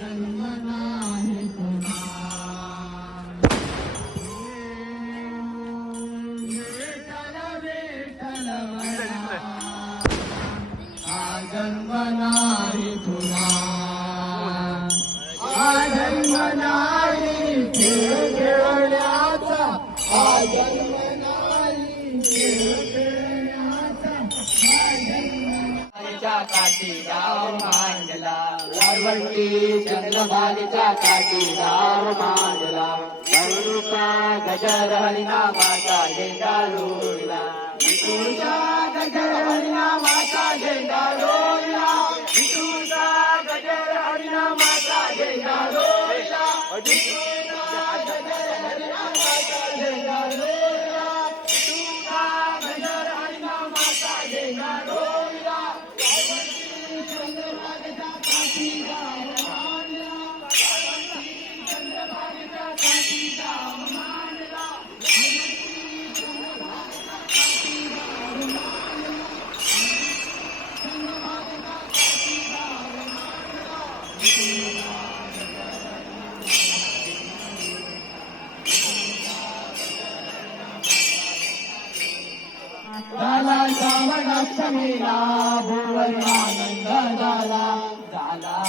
जन्म नाही पुन्हा विठ्ठल विठ्ठल म्हणा हा जन्म नाही पुन्हा हा जन्म नाही खेळ खेळण्याचा हा जन्म नाही खेळ खेळण्याचा हा जन्म काठी गाव मांडला वरवंटी चंद्रभागेच्या काठी गाव मांडला वरुका गजर हरिनामाचा झेंडा रोडला विठूचा गजर हरिनामाचा झेंडा रोडला विठूचा गजर हरिनामाचा झेंडा रोडला विठूचा गजर हरिनामाचा झेंडा रोडला विठूचा गजर हरिनामाचा झेंडा रोडला चंद्रभागेच्या काठी गाव मांडला चंद्रभागेच्या काठी गाव मांडला झाला श्रावणाष्टमीला भुवनानंद झाला झाला